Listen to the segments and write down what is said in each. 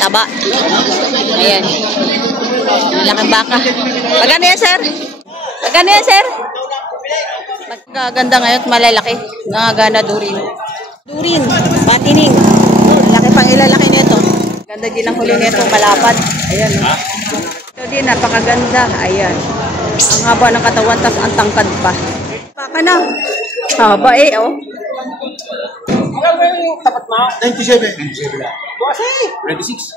taba. Ayan. Laking baka. Magkano yan, sir? Magkano yan, sir? Magkaganda ngayon at malalaki. Nangagana durin. Durin, patining. Laki pang ilalaki nito. Ganda din ang huli nito, malapad. Ayan. Ito din, napakaganda. Ayan. Ang haba ng katawan, tapos ang tangkad pa. Baka na. Haba eh, oh. 97. 26.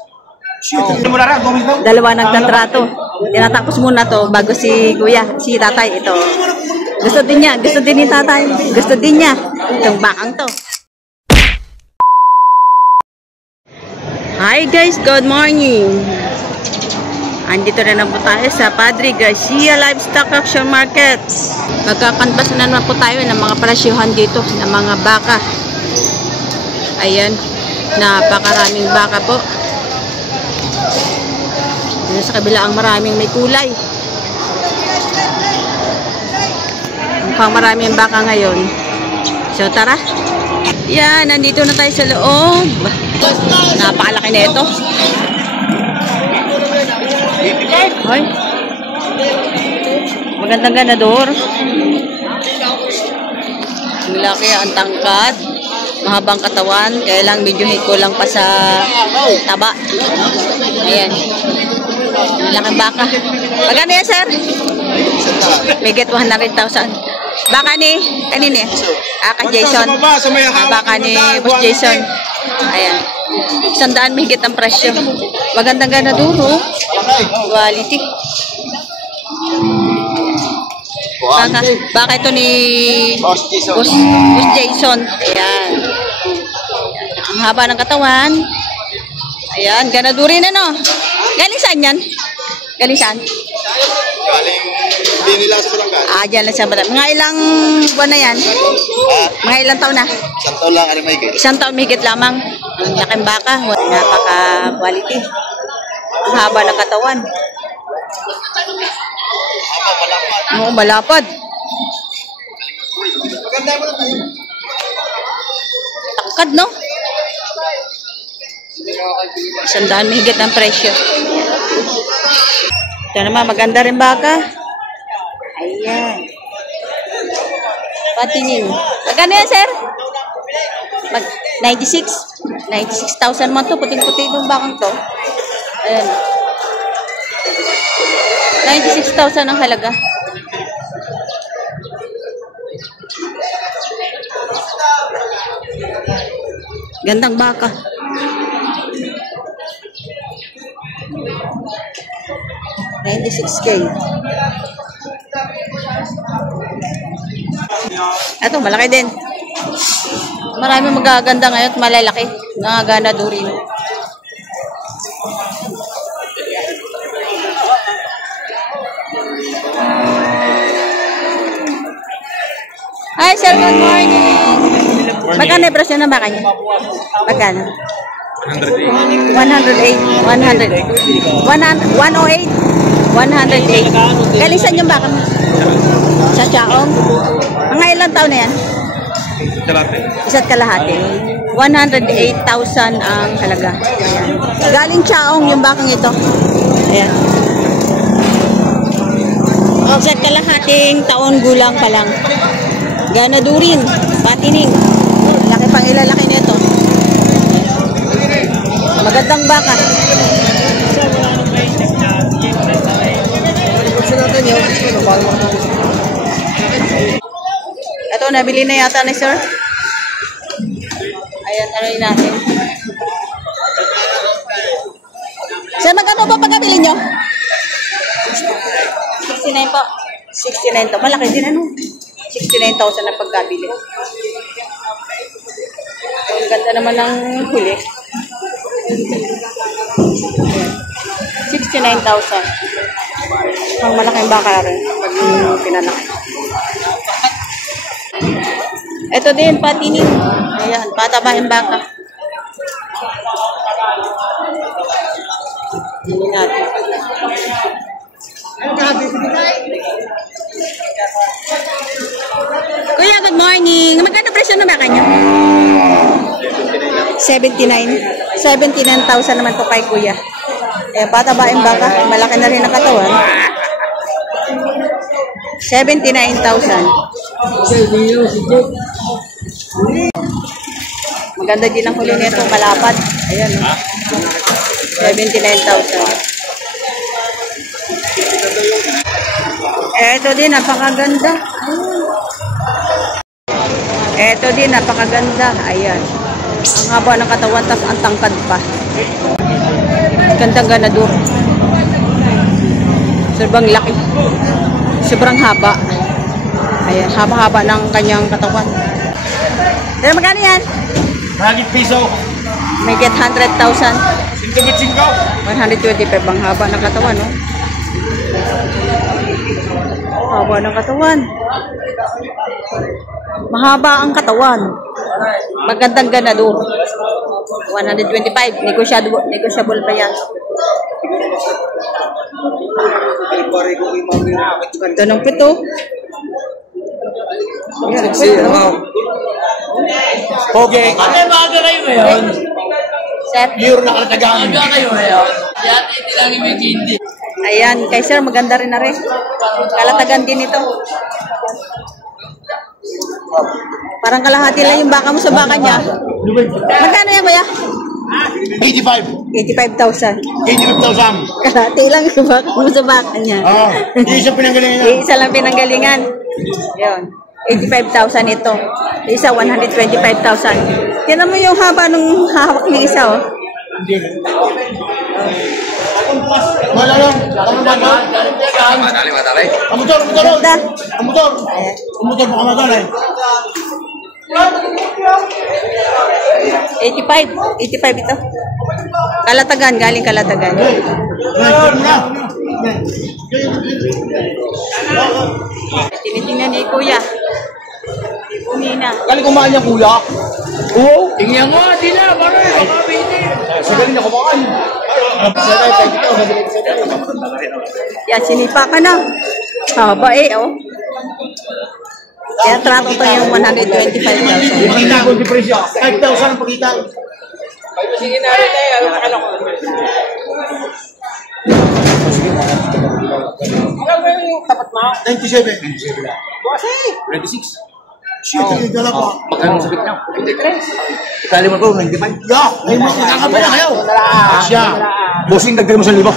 Dalawa nagtatrato. Tinatapos muna to bago si kuya, si tatay. Ito. Gusto din niya. Gusto din ni tatay. Gusto din niya. Itong bakang to. Hi guys, good morning. Andito na naman po tayo sa Padre Garcia Livestock Auction Market. Magkakanbas na naman po tayo ng mga prasyuhan dito ng mga baka. Ayan, napakaraming baka po. Dito sa kabila ang maraming may kulay. Mukhang maraming baka ngayon. So tara. Yan, nandito na tayo sa loob. Napakalaki na ito. Hoy. Magandang ganador. Malaki ang tangkad. Mahabang katawan. Kaya lang medyo hiko lang pa sa taba. Ayan. Malaking baka. Magkano yan, sir? May get 100,000. Baka ni, kanini? Kay Jason. Baka ni Boss Jason. Ayan. 100 may higit ang presyo. Magandang ganaduro. Quality. Baka ito ni Boss Jason. Ayan. Ang haba ng katawan. Ayan, ganadurin ano. Galing saan yan? Galing saan? Galing Dinila sa Batangas. Dyan lang sa Batangas. Mga ilang buwan na yan? Mga ilang taon na? Isang taon lang, ano may higit? Isang taon may higit lamang. Ang laking baka. Napaka-quality. Ang haba ng katawan. Oo, malapad. Tangkad, no? 100 may higit ang presyo. Ito naman, maganda rin baka. Ayan. Patining. Magkano yan, sir? 96. 96,000 man to. Puting-puti itong bakang to. Ayan. 96,000 ang halaga. Gandang baka. $96K. Ito, malaki din. Marami magaganda ngayon at malalaki. Nangagana durin. Hi sir, good morning. Magkano yung presyo ng baka niya? Magkano? 108. 108. Kalisan yung baka mo? Sa Chaong? Mga ilang taon na yan? Isa't kalahati. 108,000 ang halaga. Ayan. Galing Chaong yung bakang ito. Ayan. Isa't kalahating taon gulang pa lang. Ganadurin, patining. Laki pang ilalaki nito. Magandang baka. Ito, nabili na yata ni sir. Ayan, taray natin. Sir, magkano ba pagkabili nyo? 69 po. 69 to. Malaki din ano? 69,000 na pagkabili. Ang ganda naman ng huli. 69,000. Ang malaking baka rin pag pinanak. Ito din, patining. Ayan, patabahin baka. Hindi natin. Kuya, good morning. Magkano presyo na baka nyo? 79. 79,000 naman to kay kuya. Eh, patabaing baka. Malaki na rin ang katawan. 79,000. Maganda din ang huli nito, malapad. Ayan, oh. 79,000. Eto din, napakaganda. Eto din, napakaganda. Ayan. Ang haba ng katawan, tas ang tangkad pa. Gandang ganador. Sobrang laki. Sobrang haba. Ayan, haba-haba ng kanyang katawan. Pero magkano yan? 100 piso. May get 100,000. 125. 125 ang haba ng katawan, no? Haba ng katawan. Mahaba ang katawan. Magandang ganador. 125. Negotiable pa yan. Ganda ng pito. Okay. Ate, maaga kayo ngayon. Sir? Pure na kalatagang. Maaga kayo ngayon. Yate, hindi lang yung hindi. Ayan, kay sir, maganda rin na rin. Kalatagan din ito. Parang kalahati lang yung baka mo sa baka niya. Magkano yan, kuya? 85. 85,000. 85,000. Kalahati lang yung baka mo sa baka niya. Oo. Isa pinanggalingan niya. Isa lang pinanggalingan. Yun. 85,000 ito. Isa, 125,000. Tignan mo yung haba ng hawak ng isa, oh. Wala lang. Matali. Ang motor. Ganda. Ang motor. Ang motor baka matali. 85 ito. Kalatagan, galing Kalatagan. Tinitingnan ni kuya. Punina. Galing kumain niya, kuya. Oo. Tingnan mo, di na, pare. Baka pili. Sagaling na kumain. Yan, sinipa ka na. Haba eh, oh. Kaya trato to yung 125,000. Pakita ko si presyo. 5,000 ang pakita. Sige na rin tayo. Ano ko? Ano ba yung tapat mo? 97. 26. Shit, gala pa. Magkano sakit na? 23. Itali mo ko, 95. Ya, ay makakapa na kayo. Asya. Bossing, dagdag mo 1,000. Ha?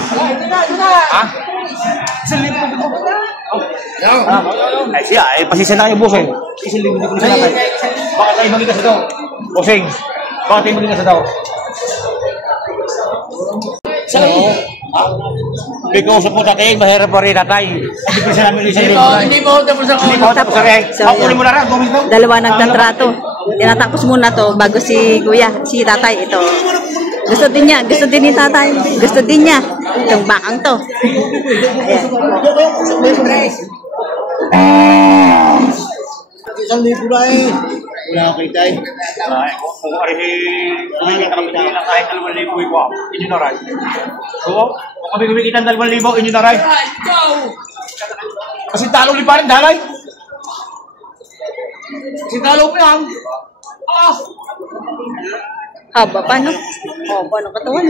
1,000 mo ba? Ay siya, ay pasisa na kayo, bossing. 1,000 din ko sa natin. Baka tayo magiging sa daw. Bossing, baka tayo magiging sa daw. May kausap mo tatay, mahirap pa rin tatay. Hindi pa siya namin isang linggo. Hindi mo tapos ako. Hindi mo tapos ako. Ako ulit mo na rin. Dalawa nagtatrato. Tinatapos muna to bago si kuya, si tatay ito. Gusto din niya, gusto din ni tatay. Gusto din niya. Itong bakang to. Ayan. Isang libo na eh. Wala kay tay. Kung kumikita kami na kahit 2,000 ko, inyo na rin. Oo? Kung kami kumikita ng 2,000, inyo na rin. Kasi talo ulit pa rin, dalay. Kasi talo pa yan. Ah! Haba pa, no? Haba ng katawan.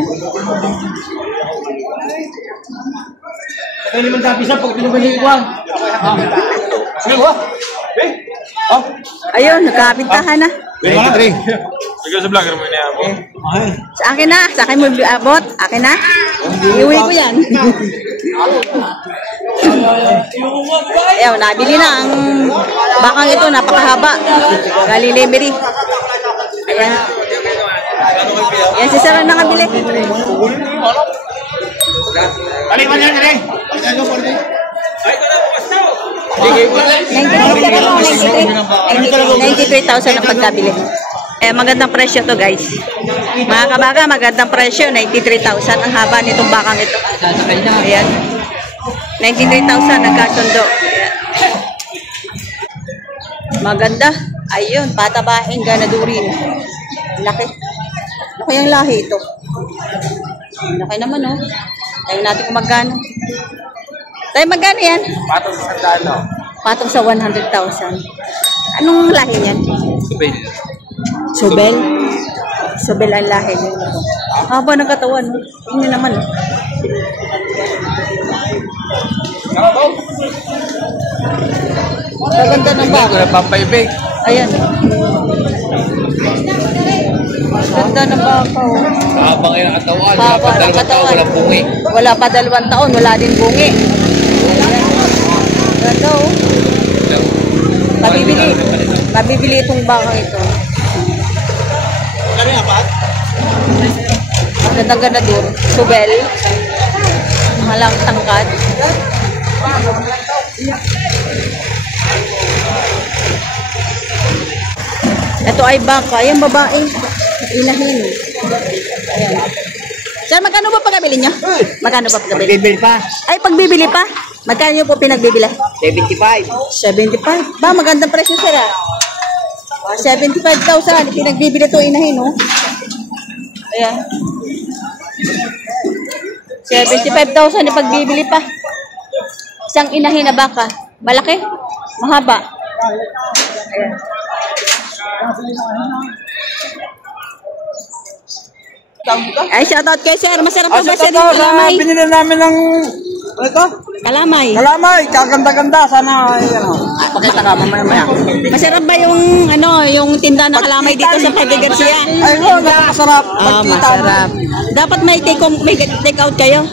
Kaya naman dati siya pag pinabalik ko. Sige ba? Eh? Oh? Ayun, nagkapintahan na. 23. Sige sa vlogger mo na ako. Sa akin na. Sa akin mo abot. Akin na. Iuwi ko yan. Ayaw, nabili na ang bakang ito. Napakahaba. Galing Lemery. Ayan. Yan si Sir ang nakabili. Balik mo yan, Ray. 93,000 ang pagkabili. Magandang presyo to, guys. Mga kabaga, magandang presyo. 93,000 ang haba nitong bakang ito. Ayan. 93,000 nagkasundo. Maganda. Ayun, patabain, ganadurin. Laki. Laki yung lahi ito. Laki naman, oh. Tayo natin kung magkano. Tayo magkano yan? Patong sa sandalo. Patong sa 100,000. Anong lahi niyan? Subay. Sobel? Sobel ang lahi. Haba ng katawan. Tingnan naman. Gaganda ng baka. Wala pampaibig. Ayan. Ganda ng baka. Habang yung katawan. Haba ng katawan. Walang bungi. Wala pa 2 taon. Wala din bungi. Ayan. Ganda oh. Mabibili itong baka ito. Ganda-ganda din. Subel. Malang tangkad. Ito ay baka. Ayan, babae. Inahin. Ayan. Sir, magkano ba pagkabili niya? Magkano pa pagkabili? Bibili pa. Ay, pagbibili pa? Magkano niyo po pinagbibili? 75. 75. Ba, magandang presyo, sir, ah. 75,000. Pinagbibili ito inahin, no? Ayan. 75,000 na pagbibili pa. Isang inahin na baka. Malaki. Mahaba. Ayan. Ay, shoutout kay sir. Masarap po ba sir yung kalamay? Binili namin ng... Ano ito? Kalamay. Kalamay. Kaganda-ganda. Sana, pakita ka mamaya-maya. Masarap ba yung yung tindahan na kalamay dito sa Padre Garcia? Ay, napakasarap. Masarap. Dapat may take out kayo.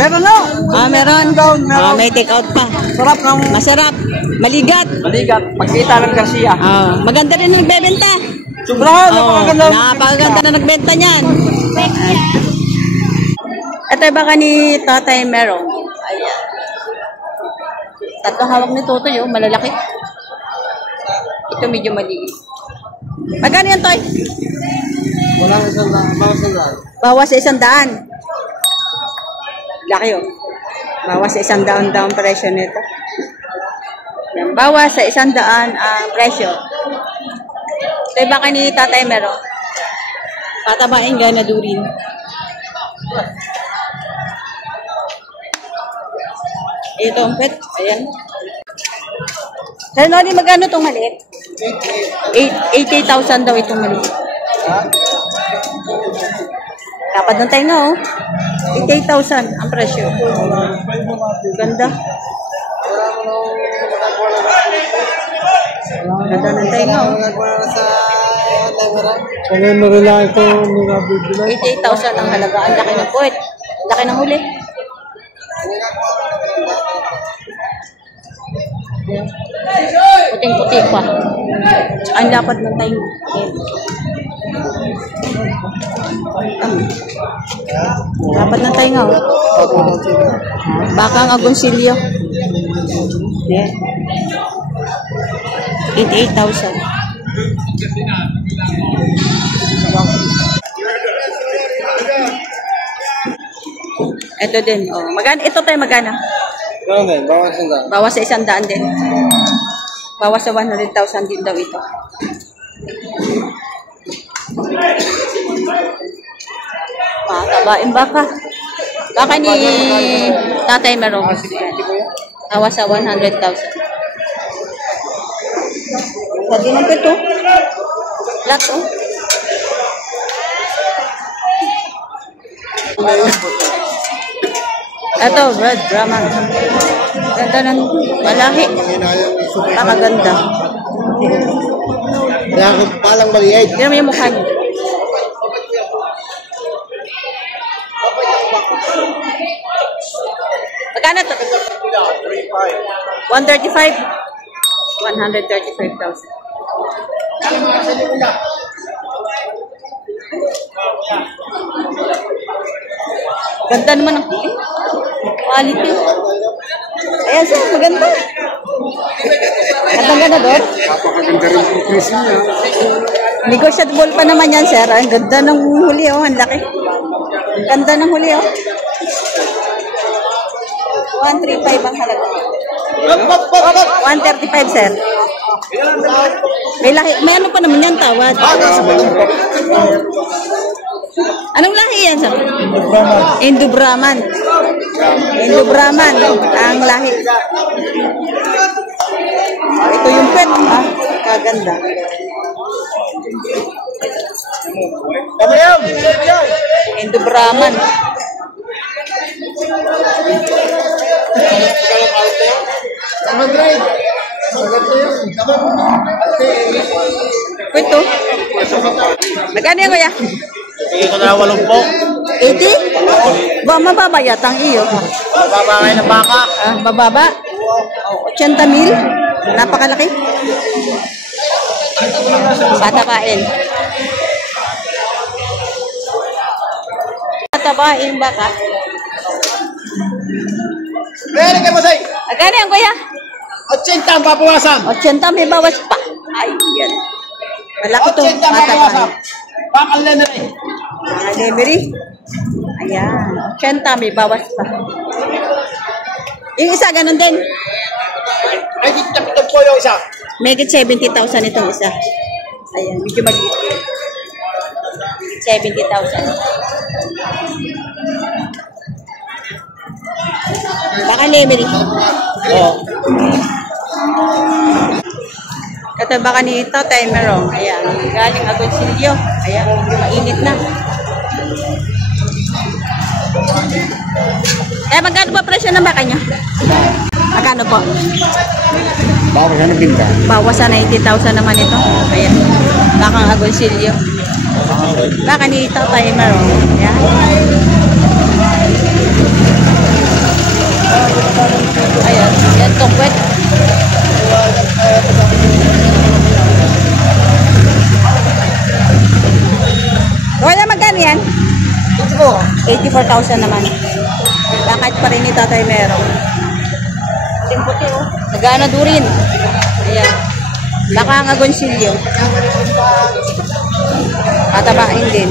Meron na. Meron. Meron. May take out pa. Sarap ng... Masarap. Maligat. Maligat. Pagkita ng Garcia. Maganda rin ang nagbebenta. Sobrahan. Napakaganda. Napakaganda na nagbenta niyan. Ito yung baka ni Tatay Merong. Ayan. Tatlong hawak ni Totoy, oh. Malalaki. Ito medyo maliit. Magkano yan, Toy? Walang isang daan. Bawas sa 100. Laki, oh. Bawas sa 100 daw ang presyo nito. Yan. Bawas sa 100 ang presyo. Ito yung baka ni Tatay Merong. Patabain gana durin. Ito ang pet. Ayan. Sir Nori, magkano itong maliit? 80,000 daw itong maliit. Kapad ng tayo, oh. 88,000 ang presyo. Ganda. Ganda ng tayo, oh. Kaya narila ito nabibili. 88,000 ang halaga. Ang laki ng puwet. Ang laki ng huli. Puting-puti pa. Ang lapad ng tayo. Lapad ng tayo nga. Baka ang agonsilyo. 88,000. Ito din. Oh. Ito tayo magana. Bawas sa 100 din. Bawas sa 100,000 din daw ito. Tabain baka. Baka ni Tatay Merong. Bawas sa 100,000. Pwede ng pito. Lahat, oh. Ito, Red Brahman. Ganda ng malahi. Nakaganda. Kaya kung palang maliit. Tignan mo yung mukha niya. Magkano ito? 135? 135,000. Ganda naman ang quality. Ayan sir, maganda. Ganda doon. Napakaganda rin yung presyo niya. Negotiable pa naman yan sir. Ang ganda ng huli, oh. Ang laki. Ang ganda ng huli, oh. 135 ang halaga. 135 sir. May ano pa naman yan tawad. Anong lahi yan sir? Indo Brahman. Indo Brahman ang lahi. Ito yung pet. Kaganda. Kamayam! Indo Brahman. Kwento. Magkano yan, kuya? Sige ko na 80. 80? Ba, mababa yata ang iyo. Mababa kayo ng baka. Ah, mababa? 80,000? Napakalaki. Patabain. Patabain baka. Pwede kayo masay. Magkano yan, kuya? 80 ang papawasan. 80 may bawas pa. Ay, yan. Malaki to. 80 ang papawasan. Patabain. Bakal na na rin. Mga delivery. Ayan. 80 may bawas pa. Yung isa, ganun din. Ay, kitap po yung isa. Megit 70,000 itong isa. Ayan, medyo maliit. 70,000. Baka lemery. Oo. Ito baka nito, timerong. Ayan, galing Agoncillo. Ayan, medyo mainit na. Magkano pa presyo ng baka nyo? Magkano po? Baka siya nabinta. Bawas sa 90,000 naman ito. Ayan. Bakang Agoncillo. Baka nito, timerong. Ayan. Ayan. Yan, tungkwet. Wala magkano yan? 84,000 naman. Bakit pa rin ito tayo meron? Simputi oh. Nagana durin. Ayan. Baka ang Agoncillo. Patabain din.